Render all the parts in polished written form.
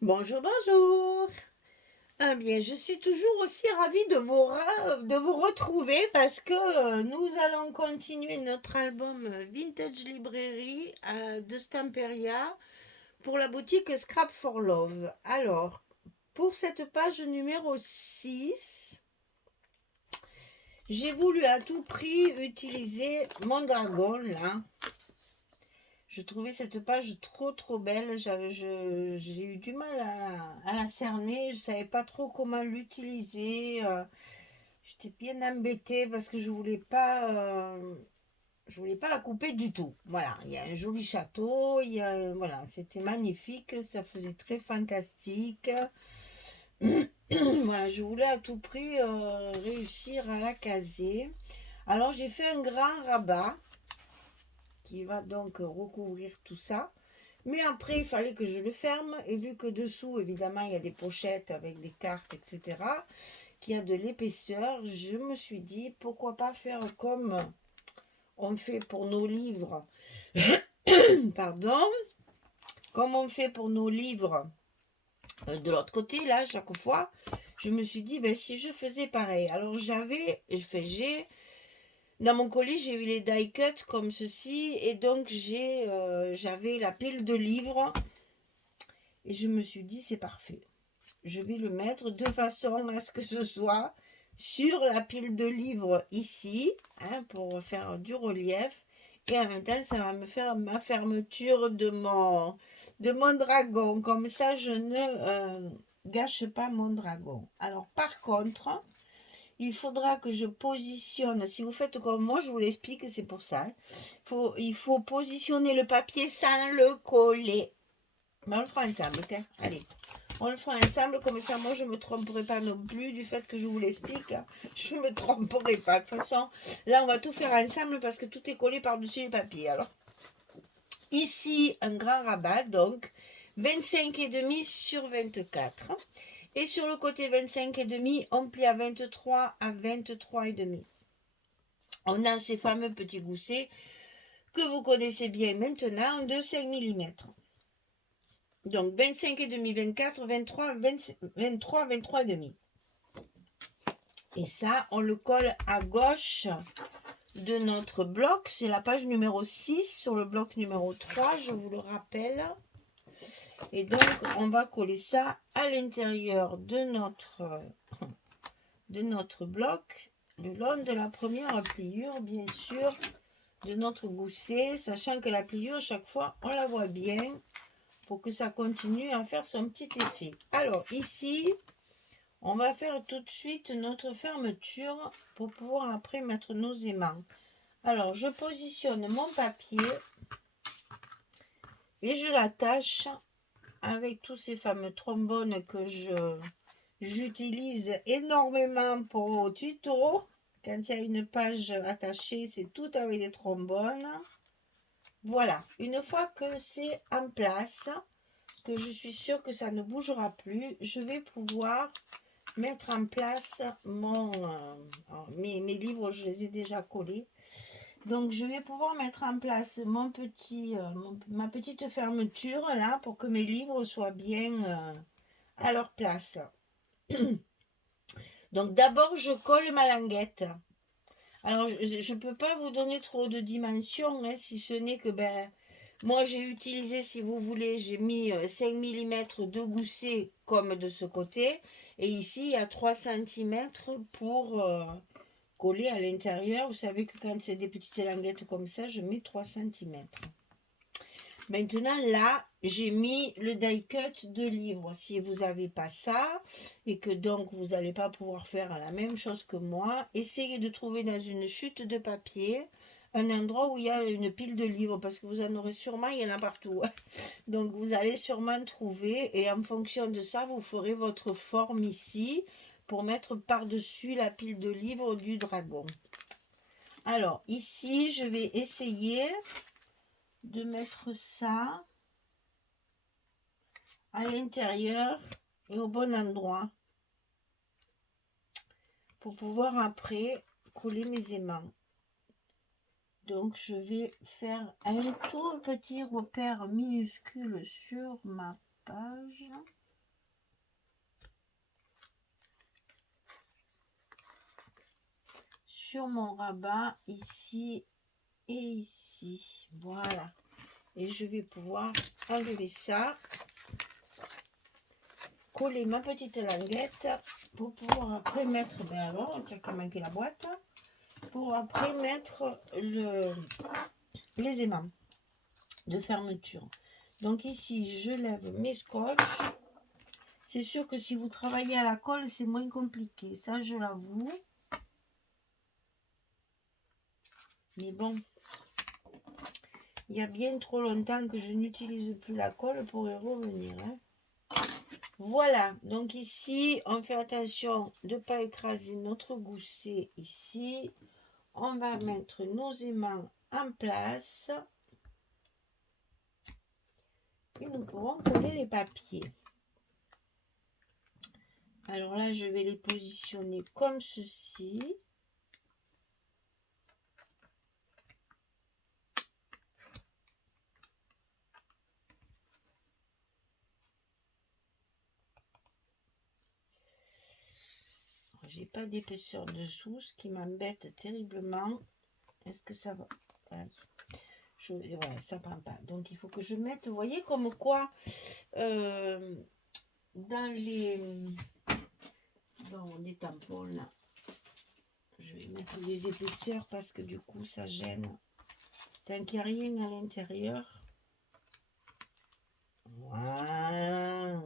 Bonjour, bonjour. Ah bien, je suis toujours aussi ravie de vous retrouver parce que nous allons continuer notre album Vintage Librairie de Stamperia pour la boutique Scrap for Love. Alors, pour cette page numéro 6, j'ai voulu à tout prix utiliser Mondragon là. Je trouvais cette page trop belle. J'ai eu du mal à la cerner. Je savais pas trop comment l'utiliser. J'étais bien embêtée parce que je voulais pas la couper du tout. Voilà, il y a un joli château. Voilà, c'était magnifique. Ça faisait très fantastique. Voilà, je voulais à tout prix réussir à la caser. Alors j'ai fait un grand rabat qui va donc recouvrir tout ça. Mais après, il fallait que je le ferme. Et vu que dessous, évidemment, il y a des pochettes avec des cartes, etc., qui a de l'épaisseur, je me suis dit, pourquoi pas faire comme on fait pour nos livres. Pardon. Comme on fait pour nos livres de l'autre côté, là, chaque fois, je me suis dit, ben, si je faisais pareil. Alors, dans mon colis, j'ai eu les die cuts comme ceci. Et donc, j'avais la pile de livres. Et je me suis dit, c'est parfait. Je vais le mettre de façon à ce que ce soit sur la pile de livres ici, hein, pour faire du relief. Et en même temps, ça va me faire ma fermeture de mon dragon. Comme ça, je ne gâche pas mon dragon. Alors, par contre, il faudra que je positionne. Si vous faites comme moi, je vous l'explique, c'est pour ça. Il faut positionner le papier sans le coller. Mais on le fera ensemble, tiens. Allez. On le fera ensemble, comme ça, moi, je ne me tromperai pas non plus du fait que je vous l'explique. Je ne me tromperai pas. De toute façon, là, on va tout faire ensemble parce que tout est collé par-dessus le papier. Alors, ici, un grand rabat, donc 25,5 sur 24. Et sur le côté 25,5, on plie à 23 à 23,5. On a ces fameux petits goussets que vous connaissez bien maintenant de 5 mm. Donc 25,5, 24, 23, 23, 23,5. Et ça, on le colle à gauche de notre bloc. C'est la page numéro 6 sur le bloc numéro 3, je vous le rappelle. Et donc, on va coller ça à l'intérieur de notre bloc, le long de la première pliure, bien sûr, de notre gousset, sachant que la pliure, chaque fois, on la voit bien pour que ça continue à faire son petit effet. Alors, ici, on va faire tout de suite notre fermeture pour pouvoir après mettre nos aimants. Alors, je positionne mon papier et je l'attache avec tous ces fameux trombones que j'utilise énormément pour vos tutos. Quand il y a une page attachée, c'est tout avec des trombones. Voilà, une fois que c'est en place, que je suis sûre que ça ne bougera plus, je vais pouvoir mettre en place mes livres, je les ai déjà collés. Donc je vais pouvoir mettre en place ma petite fermeture là pour que mes livres soient bien à leur place. Donc d'abord je colle ma languette. Alors je ne peux pas vous donner trop de dimensions, hein, si ce n'est que moi j'ai utilisé, si vous voulez, j'ai mis 5 mm de gousset comme de ce côté. Et ici il y a 3 cm pour coller à l'intérieur. Vous savez que quand c'est des petites languettes comme ça, je mets 3 cm. Maintenant, là, j'ai mis le die cut de livre. Si vous n'avez pas ça et que donc vous n'allez pas pouvoir faire la même chose que moi, essayez de trouver dans une chute de papier un endroit où il y a une pile de livres parce que vous en aurez sûrement, il y en a partout. Donc vous allez sûrement trouver et en fonction de ça, vous ferez votre forme ici pour mettre par-dessus la pile de livres du dragon. Alors ici, je vais essayer de mettre ça à l'intérieur et au bon endroit pour pouvoir après coller mes aimants. Donc je vais faire un tout petit repère minuscule sur ma page. sur mon rabat ici et ici. Voilà. Et je vais pouvoir enlever ça, coller ma petite languette pour pouvoir après mettre, ben alors, tu as qu'à manquer la boîte, pour après mettre les aimants de fermeture. Donc ici, je lève mes scotch. C'est sûr que si vous travaillez à la colle, c'est moins compliqué. Ça, je l'avoue. Mais bon, il y a bien trop longtemps que je n'utilise plus la colle pour y revenir. Hein. Voilà. Donc ici, on fait attention de ne pas écraser notre gousset ici. On va mettre nos aimants en place. Et nous pourrons coller les papiers. Alors là, je vais les positionner comme ceci. J'ai pas d'épaisseur dessous, ce qui m'embête terriblement. Est-ce que ça va? Ouais, ça prend pas. Donc il faut que je mette, vous voyez comme quoi dans les tampons là, je vais mettre des épaisseurs parce que du coup ça gêne. Tant qu'il n'y a rien à l'intérieur. Voilà.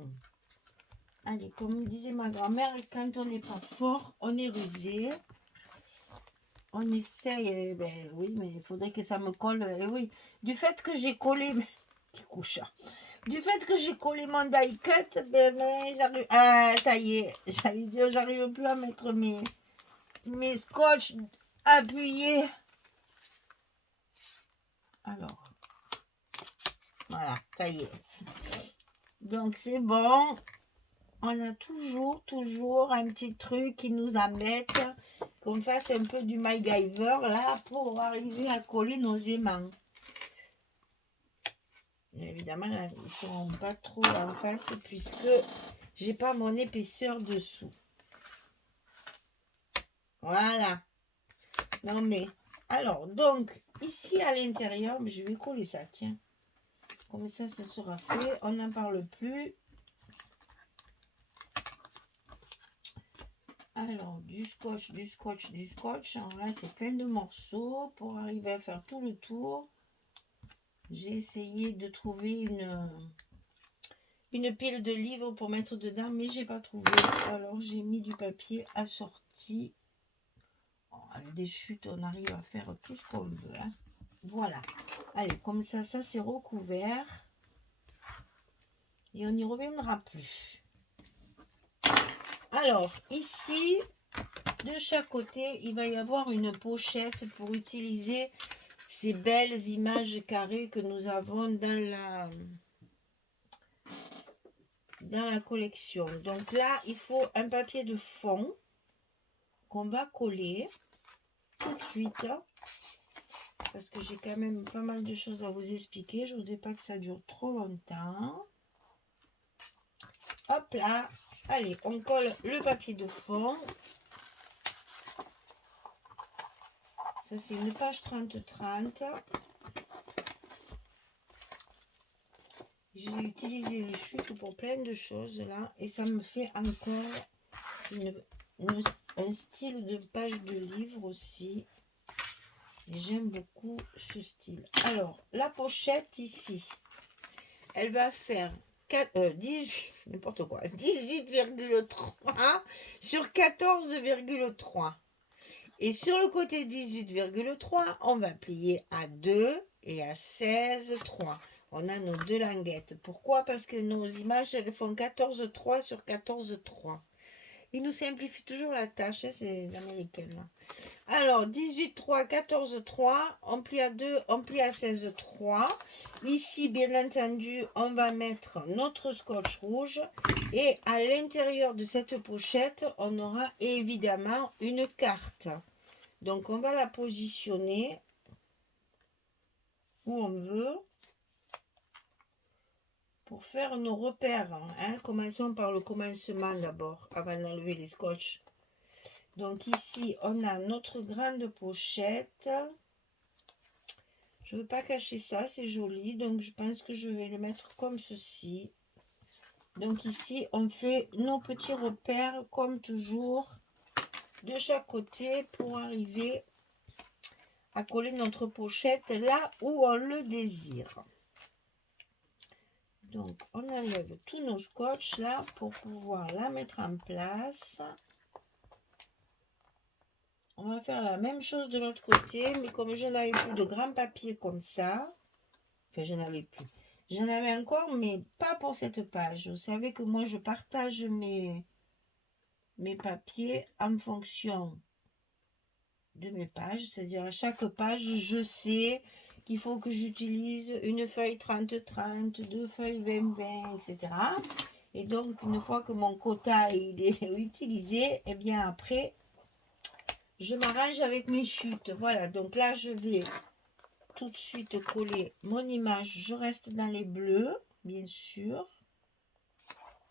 Allez, comme disait ma grand-mère, quand on n'est pas fort, on est rusé. On essaye, ben oui, mais il faudrait que ça me colle. Oui, du fait que j'ai collé, qui couche. Du fait que j'ai collé mon die cut, ben j'arrive. Ah, ça y est, j'allais dire, j'arrive plus à mettre mes scotch appuyés. Alors, voilà, ça y est. Donc c'est bon. On a toujours un petit truc qui nous embête, qu'on fasse un peu du MacGyver là pour arriver à coller nos aimants. Évidemment, là, ils ne seront pas trop en face puisque j'ai pas mon épaisseur dessous. Voilà. Non mais, alors, donc, ici à l'intérieur, mais je vais coller ça, tiens. Comme ça sera fait. On n'en parle plus. Alors, du scotch, du scotch, du scotch. Alors là, c'est plein de morceaux pour arriver à faire tout le tour. J'ai essayé de trouver une pile de livres pour mettre dedans, mais j'ai pas trouvé. Alors, j'ai mis du papier assorti. Oh, avec des chutes, on arrive à faire tout ce qu'on veut. Hein. Voilà. Allez, comme ça c'est recouvert. Et on n'y reviendra plus. Alors, ici, de chaque côté, il va y avoir une pochette pour utiliser ces belles images carrées que nous avons dans la collection. Donc là, il faut un papier de fond qu'on va coller tout de suite. Parce que j'ai quand même pas mal de choses à vous expliquer. Je ne voudrais pas que ça dure trop longtemps. Hop là. Allez, on colle le papier de fond. Ça, c'est une page 30-30. J'ai utilisé les chutes pour plein de choses là. Et ça me fait encore un style de page de livre aussi. Et j'aime beaucoup ce style. Alors, la pochette ici, elle va faire 18,3 sur 14,3. Et sur le côté 18,3, on va plier à 2 et à 16,3. On a nos deux languettes. Pourquoi? Parce que nos images, elles font 14,3 sur 14,3. Ils nous simplifient toujours la tâche, hein, c'est les Américains. Là. Alors, 18,3, 14,3, on plie à 2, on plie à 16,3. Ici, bien entendu, on va mettre notre scotch rouge. Et à l'intérieur de cette pochette, on aura évidemment une carte. Donc, on va la positionner où on veut pour faire nos repères. Hein. Commençons par le commencement d'abord, avant d'enlever les scotch. Donc ici, on a notre grande pochette. Je ne veux pas cacher ça, c'est joli. Donc je pense que je vais le mettre comme ceci. Donc ici, on fait nos petits repères comme toujours de chaque côté pour arriver à coller notre pochette là où on le désire. Donc on enlève tous nos scotch là pour pouvoir la mettre en place. On va faire la même chose de l'autre côté, mais comme je n'avais plus de grand papier comme ça, enfin je n'avais plus, j'en avais encore, mais pas pour cette page. Vous savez que moi je partage mes papiers en fonction de mes pages, c'est-à-dire à chaque page je sais qu'il faut que j'utilise une feuille 30-30, deux feuilles 20-20, etc. Et donc une fois que mon quota il est utilisé, et bien après je m'arrange avec mes chutes. Voilà, donc là je vais tout de suite coller mon image. Je reste dans les bleus, bien sûr.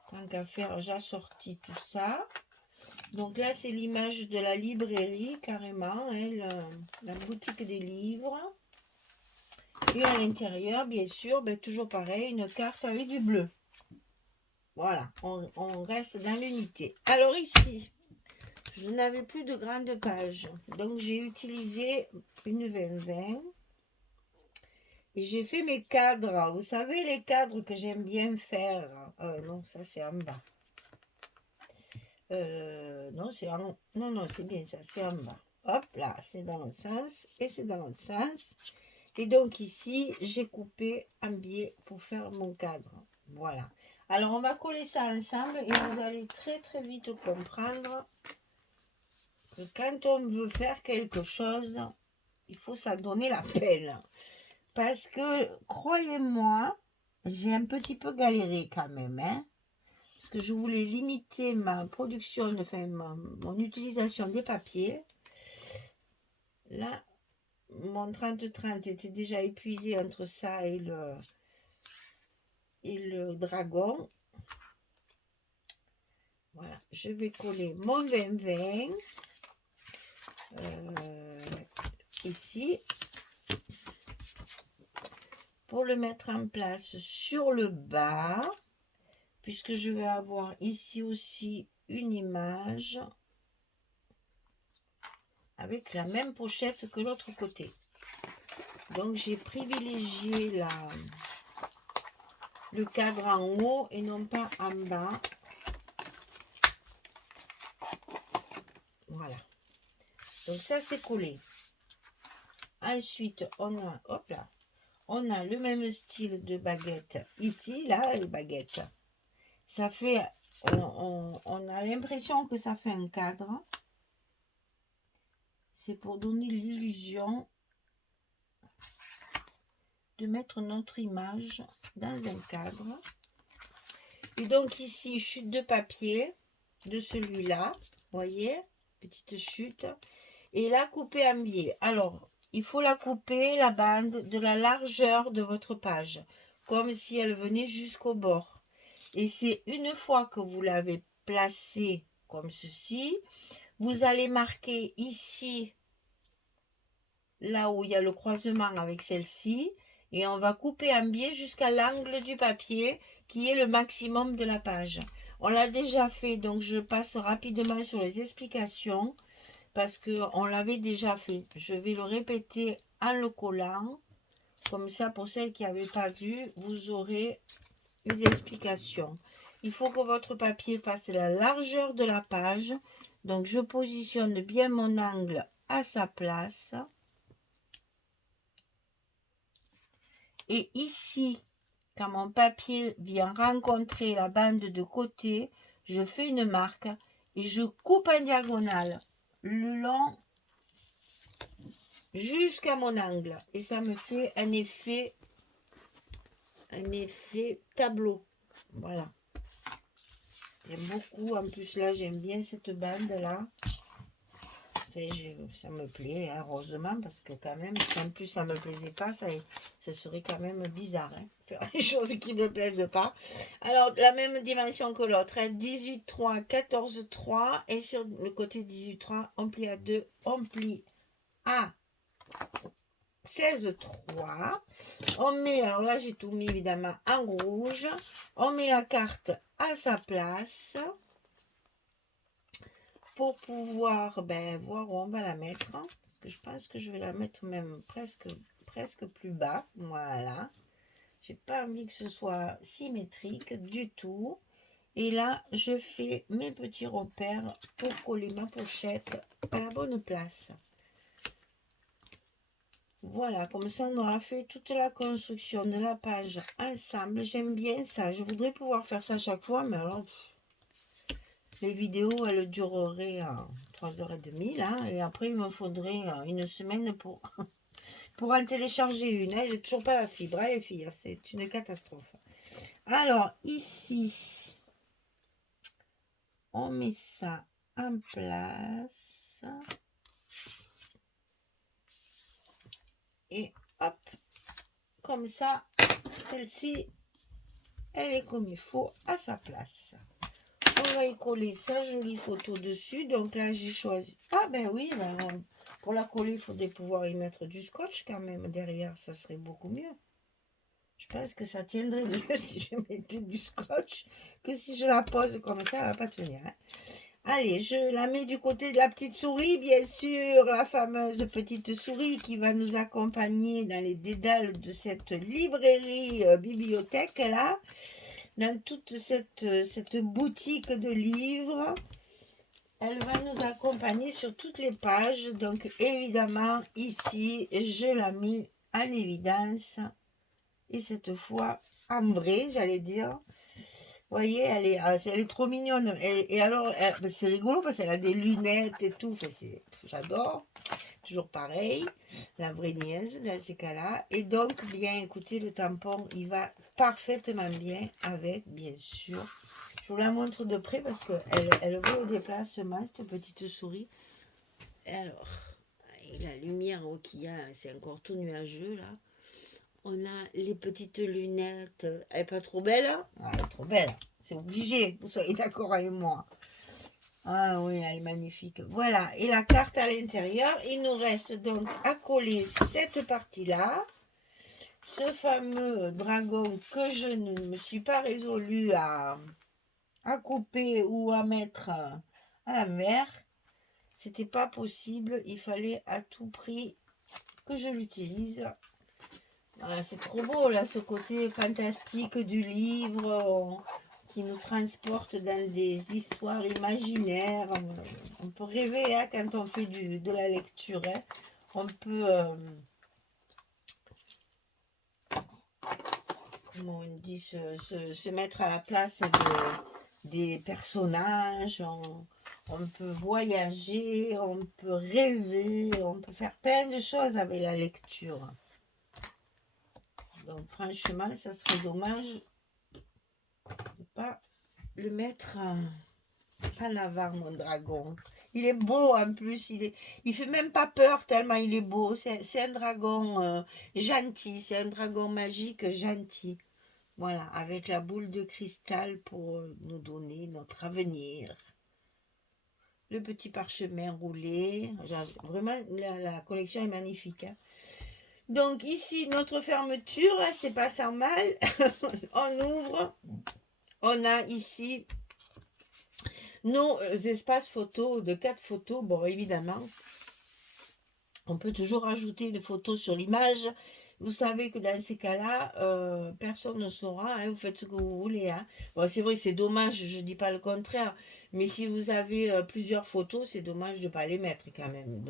Tant qu'à faire, j'assortis tout ça. Donc là, c'est l'image de la librairie, carrément, hein, la boutique des livres. Et à l'intérieur, bien sûr, ben, toujours pareil, une carte avec du bleu. Voilà, on reste dans l'unité. Alors ici, je n'avais plus de grandes pages. Donc j'ai utilisé une 20-20. Et j'ai fait mes cadres. Vous savez, les cadres que j'aime bien faire. Non, ça c'est en bas. Non, c'est en... Non, non, c'est bien ça, c'est en bas. Hop, là, c'est dans l'autre sens. Et c'est dans l'autre sens. Et donc ici, j'ai coupé un biais pour faire mon cadre. Voilà. Alors, on va coller ça ensemble et vous allez très, très vite comprendre que quand on veut faire quelque chose, il faut s'en donner la peine. Parce que, croyez-moi, j'ai un petit peu galéré quand même, hein, parce que je voulais limiter ma production, enfin mon utilisation des papiers. Là, mon 30-30 était déjà épuisé entre ça et le dragon. Voilà, je vais coller mon 20-20 ici pour le mettre en place sur le bas, puisque je vais avoir ici aussi une image avec la même pochette que l'autre côté. Donc j'ai privilégié le cadre en haut et non pas en bas. Voilà. Donc ça c'est collé. Ensuite on a, hop là, on a le même style de baguette. Ici, là, les baguettes. Ça fait, on a l'impression que ça fait un cadre. C'est pour donner l'illusion de mettre notre image dans un cadre. Et donc ici, chute de papier de celui-là, voyez, petite chute, et là coupée en biais. Alors, il faut la couper, la bande, de la largeur de votre page, comme si elle venait jusqu'au bord. Et c'est une fois que vous l'avez placée comme ceci, vous allez marquer ici, là où il y a le croisement avec celle-ci, et on va couper en biais jusqu'à l'angle du papier qui est le maximum de la page. On l'a déjà fait, donc je passe rapidement sur les explications parce qu'on l'avait déjà fait. Je vais le répéter en le collant, comme ça pour celles qui n'avaient pas vu, vous aurez les explications. Il faut que votre papier fasse la largeur de la page, donc je positionne bien mon angle à sa place. Et ici, quand mon papier vient rencontrer la bande de côté, je fais une marque et je coupe en diagonale le long jusqu'à mon angle. Et ça me fait un effet tableau. Voilà. J'aime beaucoup. En plus, là, j'aime bien cette bande-là. Enfin, ça me plaît, hein, heureusement, parce que quand même, si en plus ça me plaisait pas, ça serait quand même bizarre, hein, faire les choses qui me plaisent pas. Alors, la même dimension que l'autre, hein, 18,3, 14,3, et sur le côté 18,3, on plie à 2, on plie à 16,3. On met, alors là j'ai tout mis évidemment en rouge, on met la carte à sa place pour pouvoir voir où on va la mettre. Parce que je pense que je vais la mettre même presque plus bas. Voilà. J'ai pas envie que ce soit symétrique du tout. Et là, je fais mes petits repères pour coller ma pochette à la bonne place. Voilà, comme ça on aura fait toute la construction de la page ensemble. J'aime bien ça. Je voudrais pouvoir faire ça chaque fois, mais alors les vidéos elles dureraient 3h30 là, et après il me faudrait une semaine pour en télécharger une. Elle n'est toujours pas la fibre, hein, les filles, c'est une catastrophe. Alors ici, on met ça en place. Et hop, comme ça, celle-ci, elle est comme il faut à sa place. On va y coller sa jolie photo dessus. Donc là, j'ai choisi... Ah ben oui, pour la coller, il faudrait pouvoir y mettre du scotch quand même. Derrière, ça serait beaucoup mieux. Je pense que ça tiendrait mieux si je mettais du scotch que si je la pose comme ça, elle va pas tenir. Hein. Allez, je la mets du côté de la petite souris, bien sûr, la fameuse petite souris qui va nous accompagner dans les dédales de cette librairie bibliothèque là, dans toute cette boutique de livres. Elle va nous accompagner sur toutes les pages, donc évidemment ici, je la mets en évidence, et cette fois en vrai, j'allais dire. Vous voyez, elle est trop mignonne. Et alors, c'est rigolo parce qu'elle a des lunettes et tout. Enfin, j'adore. Toujours pareil. La vraie niaise dans ces cas-là. Et donc, bien, écoutez, le tampon, il va parfaitement bien avec, bien sûr. Je vous la montre de près parce qu'elle va au déplacement, cette petite souris. Alors, et la lumière qu'il y a, c'est encore tout nuageux là. On a les petites lunettes. Elle n'est pas trop belle, hein? Elle est trop belle. C'est obligé. Vous soyez d'accord avec moi. Ah oui, elle est magnifique. Voilà. Et la carte à l'intérieur. Il nous reste donc à coller cette partie-là. Ce fameux dragon que je ne me suis pas résolue à couper ou à mettre à l'envers. C'était pas possible. Il fallait à tout prix que je l'utilise. Ah, c'est trop beau là, ce côté fantastique du livre qui nous transporte dans des histoires imaginaires. On peut rêver hein, quand on fait de la lecture. Hein. On peut, comment on dit, se mettre à la place des personnages. On peut voyager, on peut rêver, on peut faire plein de choses avec la lecture. Donc franchement, ça serait dommage de ne pas le mettre en avant, mon dragon. Il est beau en plus, il fait même pas peur tellement il est beau. C'est un dragon gentil, c'est un dragon magique gentil. Voilà, avec la boule de cristal pour nous donner notre avenir. Le petit parchemin roulé. Vraiment, la collection est magnifique. Hein. Donc ici, notre fermeture, c'est pas sans mal. On ouvre. On a ici nos espaces photos de 4 photos. Bon, évidemment, on peut toujours ajouter une photo sur l'image. Vous savez que dans ces cas-là, personne ne saura. Hein, vous faites ce que vous voulez. Hein. Bon, c'est vrai, c'est dommage, je ne dis pas le contraire. Mais si vous avez plusieurs photos, c'est dommage de ne pas les mettre quand même.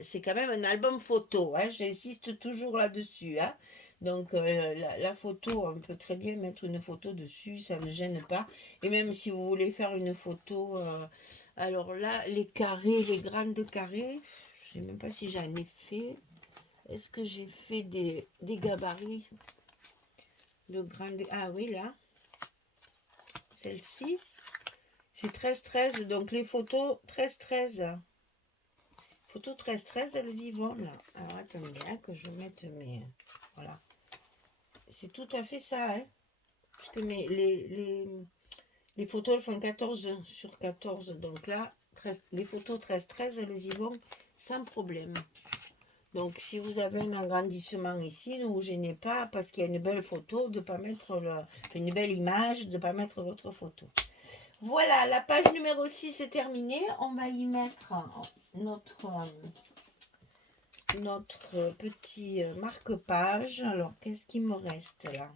C'est quand même un album photo. Hein, j'insiste toujours là-dessus. Hein. Donc la photo, on peut très bien mettre une photo dessus, ça ne gêne pas. Et même si vous voulez faire une photo, alors là, les carrés, les grandes carrés, je ne sais même pas si j'en ai fait. Est-ce que j'ai fait des gabarits? Ah oui, là. Celle-ci. C'est 13-13, donc les photos 13-13. Photo 13-13, elles y vont là. Alors attendez hein, que je mette mes... Voilà. C'est tout à fait ça, hein. Parce que les photos, elles font 14 sur 14. Donc là, 13, les photos 13-13, elles y vont sans problème. Donc si vous avez un agrandissement ici, ne vous gênez pas parce qu'il y a une belle photo, de pas mettre une belle image, de ne pas mettre votre photo. Voilà, la page numéro 6 est terminée. On va y mettre notre petit marque-page. Alors, qu'est-ce qui me reste là?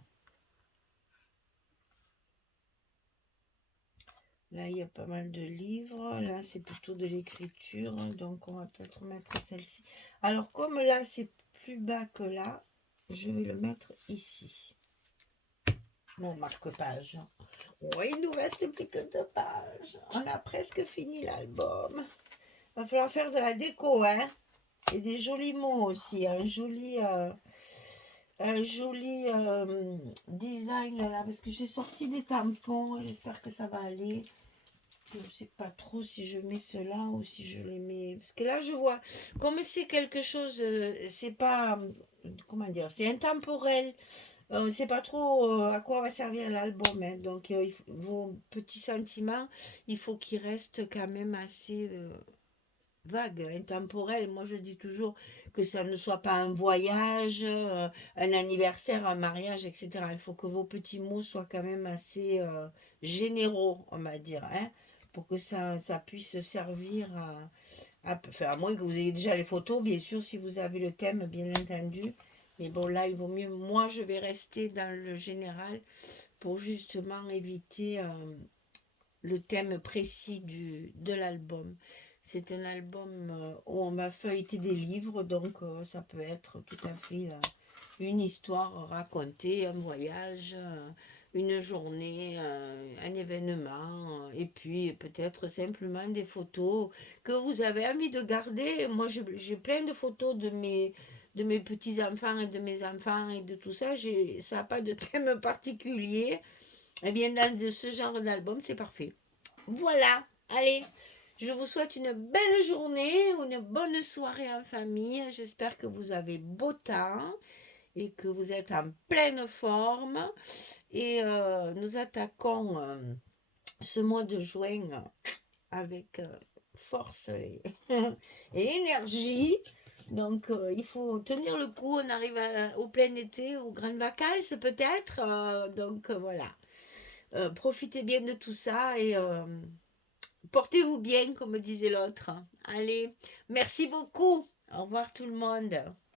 Là, il y a pas mal de livres. Là, c'est plutôt de l'écriture. Donc, on va peut-être mettre celle-ci. Alors, comme là, c'est plus bas que là, je vais le mettre ici. Mon marque-page. Oh, il nous reste plus que 2 pages. On a presque fini l'album. Il va falloir faire de la déco, hein. Et des jolis mots aussi. Un joli design là. Parce que j'ai sorti des tampons. J'espère que ça va aller. Je ne sais pas trop si je mets cela ou si je les mets. Parce que là, je vois. Comme c'est quelque chose. C'est pas. Comment dire? C'est intemporel. On ne sait pas trop à quoi va servir l'album. Hein. Donc, vos petits sentiments, il faut qu'ils restent quand même assez vagues, intemporels. Moi, je dis toujours que ça ne soit pas un voyage, un anniversaire, un mariage, etc. Il faut que vos petits mots soient quand même assez généraux, on va dire, hein, pour que ça puisse servir enfin, à moins que vous ayez déjà les photos, bien sûr, si vous avez le thème, bien entendu. Mais bon, là, il vaut mieux. Moi, je vais rester dans le général pour justement éviter le thème précis de l'album. C'est un album où on va feuilleter des livres, donc ça peut être tout à fait une histoire racontée, un voyage, une journée, un événement, et puis peut-être simplement des photos que vous avez envie de garder. Moi, j'ai plein de photos de mes petits-enfants et de mes enfants et de tout ça. Ça n'a pas de thème particulier. Eh bien, dans ce genre d'album, c'est parfait. Voilà, allez, je vous souhaite une belle journée, une bonne soirée en famille. J'espère que vous avez beau temps et que vous êtes en pleine forme. Et nous attaquons ce mois de juin avec force et énergie. Donc, il faut tenir le coup. On arrive au plein été, aux grandes vacances peut-être. Donc, voilà. Profitez bien de tout ça et portez-vous bien, comme disait l'autre. Allez, merci beaucoup. Au revoir tout le monde.